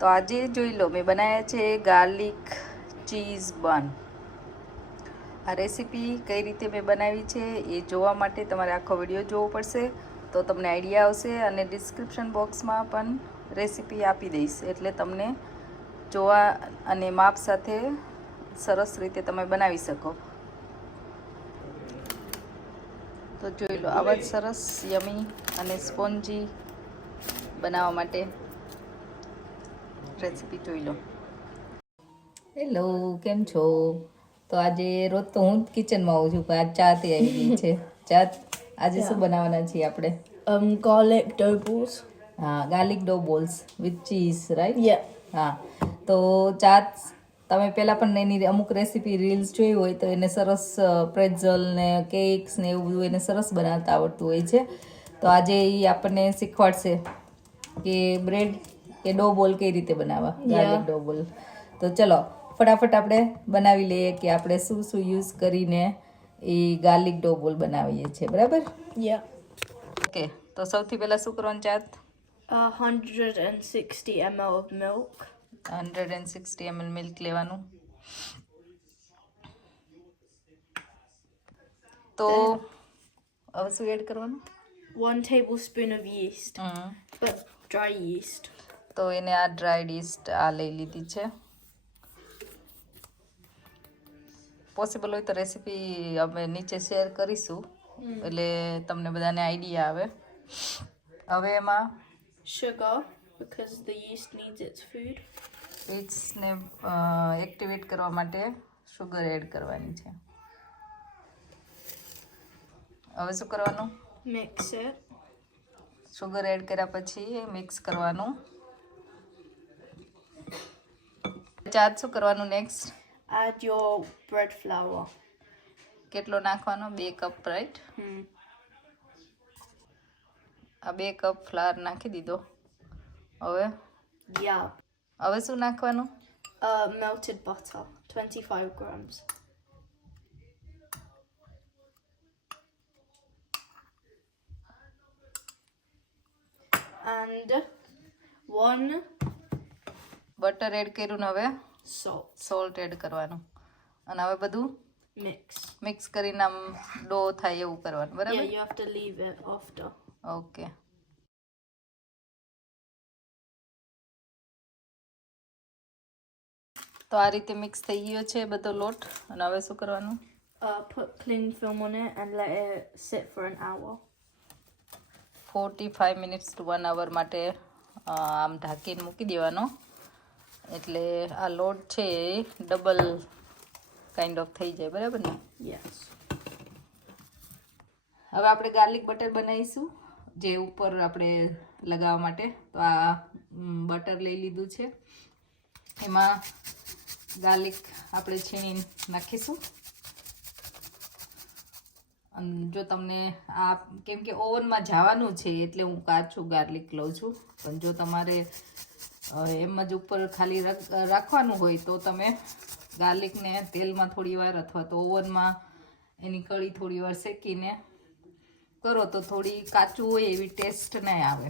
તો આજે જોઈ લો મેં બનાવ્યા છે ગાર્લિક ચીઝ બન. આ રેસીપી કઈ રીતે મેં બનાવી છે એ જોવા માટે તમારે આખો વિડીયો જોવો પડશે, તો તમને આઈડિયા આવશે. અને ડિસ્ક્રિપ્શન બોક્સમાં પણ રેસીપી આપી દઈશ, એટલે તમને જોવા અને માપ સાથે સરસ રીતે તમે બનાવી શકો. તો જોઈ લો, આવા જ સરસ યમી અને સ્પોન્જી બનાવવા માટે રેસીપી જોઈ લો. હેલો, કેમ છો? તો આજે રોજ તો હું જ કિચનમાં આવું છું, પણ આજ ચા થી આવી ગઈ છે. ચા આજે શું બનાવવાના છીએ આપણે? Garlic dough balls. હા, garlic Dr balls with cheese, right? Yeah. હા, તો ચા તમે પહેલાં પણ એની અમુક રેસીપી રીલ્સ જોઈ હોય તો એને સરસ પ્રેઝલ ને કેક્સ ને એવું બધું એને સરસ બનાવતા આવડતું હોય છે. તો આજે એ આપણને શીખવાડશે કે બ્રેડ કે ડો બોલ કઈ રીતે બનાવવા, ગાર્લિક ડો બોલ. તો ચલો ફટાફટ આપણે બનાવી લઈએ કે આપણે શું શું યુઝ કરીને એ ગાર્લિક ડો બોલ બનાવીએ છીએ, બરાબર? Yeah. ઓકે, તો સૌથી પહેલાં શું કરવાનું? ચાત 160 ml of milk. 160 ml milk લેવાનું. તો હવે શું એડ કરવાનું? 1 tablespoon of yeast, but dry yeast. તો એને આ ડ્રાઈડ ઈસ્ટ આ લઈ લીધી છે. પોસિબલ હોય તો રેસીપી અમે નીચે શેર કરીશું, એટલે તમને બધાને આઈડિયા આવે. હવે એમાં Sugar, because the yeast needs its food. ઈસ્ટને એક્ટિવેટ કરવા માટે શુગર એડ કરવાની છે. હવે શું કરવાનું? Mix it. શુગર એડ કર્યા પછી મિક્સ કરવાનું. ચાત શું કરવાનું next? Add your bread flour. કેટલો નાખવાનો? 2 કપ, રાઈટ? આ 2 કપ ફ્લાવર નાખી દીધો. હવે Yeah. હવે શું નાખવાનું? Melted butter, 25 grams. And 1 butter add કર્યું ને હવે salt. સોલ્ટ એડ કરવાનું. અને હવે બધું Mix. મિક્સ કરીને આમ ડો થાય એવું કરવાનું, Yeah, બરાબર? you have to leave it after. Okay. તો આ રીતે મિક્સ થઈ ગયો છે બધો લોટ. અને હવે શું કરવાનું? Put cling film on it and let it sit for an hour. 45 minutes two 1 અવર માટે આમ ઢાંકીને મૂકી દેવાનો, એટલે આ લોટ છે એ ડબલ કાઇન્ડ ઓફ થઈ જાય, બરાબર ને? Yes. હવે આપણે ગાર્લિક બટર બનાવીશું, જે ઉપર આપણે લગાવવા માટે. તો આ બટર લઈ લીધું છે, એમાં ગાર્લિક આપણે છીણીને નાખીશું. અને જો તમને આ કેમ કે ઓવનમાં જવાનું છે એટલે હું કાચું ગાર્લિક લઉં છું, પણ જો તમારે એમ જ ઉપર ખાલી રાખવાનું હોય તો તમે ગાર્લિકને તેલમાં થોડી વાર અથવા તો ઓવનમાં એની કળી થોડી વાર શેકીને કરો તો થોડી કાચું હોય એવી ટેસ્ટ નહીં આવે.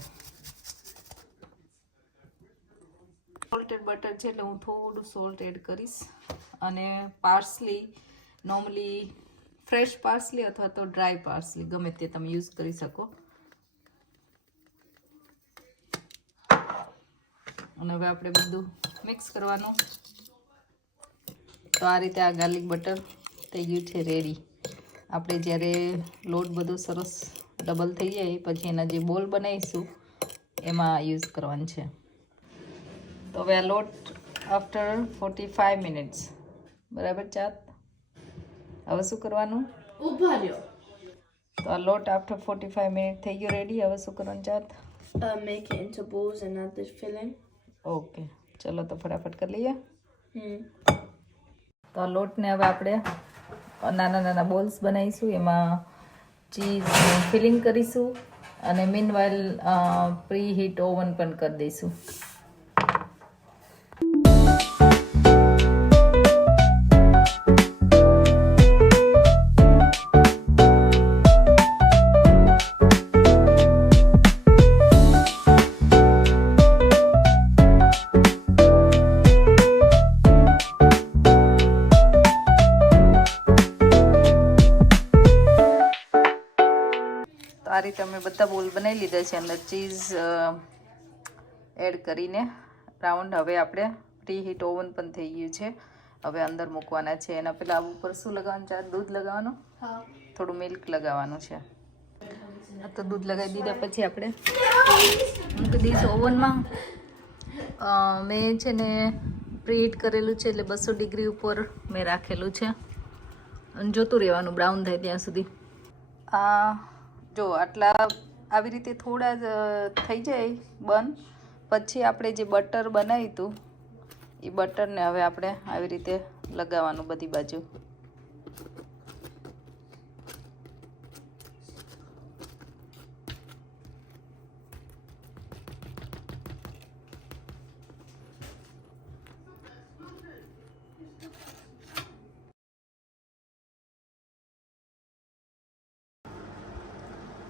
સોલ્ટેડ બટર છે એટલે હું થોડું સોલ્ટ એડ કરીશ. અને પાર્સલી, નોર્મલી ફ્રેશ પાર્સલી અથવા તો ડ્રાય પાર્સલી ગમે તે તમે યુઝ કરી શકો. અને હવે આપણે બધું મિક્સ કરવાનું. તો આ રીતે આ ગાર્લિક બટર થઈ ગયું છે રેડી. આપણે જ્યારે લોટ બધો સરસ ડબલ થઈ જાય પછી એના જે બોલ બનાવીશું એમાં યુઝ કરવાનું છે. તો હવે આ લોટ આફ્ટર 45 મિનિટ્સ, બરાબર ચાત? હવે શું કરવાનું? તો આ લોટ આફ્ટર 45 મિનિટ થઈ ગયો રેડી. હવે શું કરવાનું ચાત? Make it into balls and add the filling. Okay, ચલો તો ફટાફટ કરી લઈએ. તો આ લોટને હવે આપણે નાના નાના બોલ્સ બનાવીશું, એમાં ચીઝ ફિલિંગ કરીશું. અને મીનવાઇલ પ્રી હીટ ઓવન પણ કરી દઈશું. રીતે અમે બધા બોલ બનાવી લીધા છે, અંદર ચીઝ એડ કરીને રાઉન્ડ. હવે આપણે પ્રી હીટ ઓવન પણ થઈ ગયું છે, હવે અંદર મૂકવાના છે. એના પહેલાં ઉપર શું લગાવવાનું છે? દૂધ લગાવવાનું, થોડું મિલ્ક લગાવવાનું છે. તો દૂધ લગાવી દીધા પછી આપણે મૂકી દઈશું ઓવનમાં. મેં છે ને પ્રીહીટ કરેલું છે, એટલે 200 ડિગ્રી ઉપર મેં રાખેલું છે, અને જોતું રહેવાનું બ્રાઉન થાય ત્યાં સુધી. જો આટલા આવી રીતે થોડા જ થઈ જાય બન, પછી આપણે જે બટર બનાવ્યું હતું એ બટરને હવે આપણે આવી રીતે લગાવવાનું બધી બાજુ.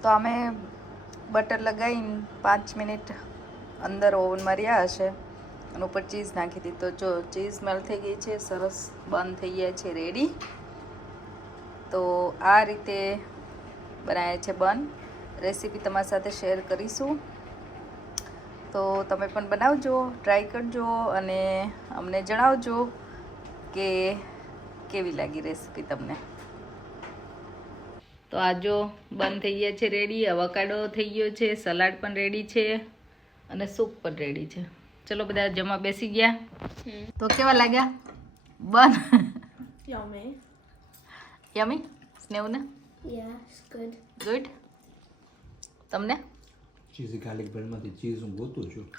તો અમે બટર લગાવીને 5 મિનિટ અંદર ઓવનમાં રહ્યા હશે, અને ઉપર ચીઝ નાખી દીધી. તો જો ચીઝ મેલ્ટ થઈ ગઈ છે, સરસ બંધ થઈ ગયા છે, રેડી. તો આ રીતે બનાવ્યા છે બન. રેસીપી તમારી સાથે શેર કરીશું, તો તમે પણ બનાવજો, ટ્રાય કરજો અને અમને જણાવજો કે કેવી લાગી રેસીપી તમને. તો આ જો બંધ થઈ ગયા છે, રેડી. અવાકાડો થઈ ગયો છે, સલાડ પણ રેડી છે, અને સૂપ પણ રેડી છે. ચલો બધા જમવા બેસી ગયા. તો કેવા લાગ્યા બન? Yummy. યમી સ્નેહને? Yeah, it's good. ગુડ. તમને ચીઝી ગાર્લિક બ્રેડમાંથી ચીઝ હું ગોતું છું,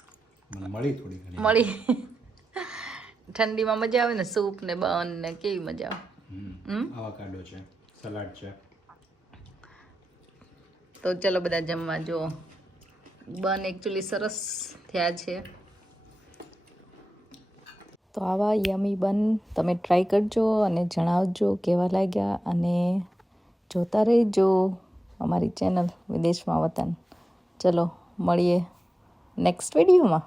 મને મળી થોડી ઘણી. મળી? ઠંડીમાં મજા આવે ને, સૂપ ને બન ને કેવી મજા આવે. આવાકાડો છે, સલાડ છે. તો ચલો બધા જમવા. જો બન એકચ્યુઅલી સરસ થયા છે. તો આવા યમી બન તમે ટ્રાય કરજો અને જણાવજો કેવા લાગ્યા, અને જોતા રહેજો અમારી ચેનલ વિદેશમાં વતન. ચલો મળીએ નેક્સ્ટ વિડીયોમાં.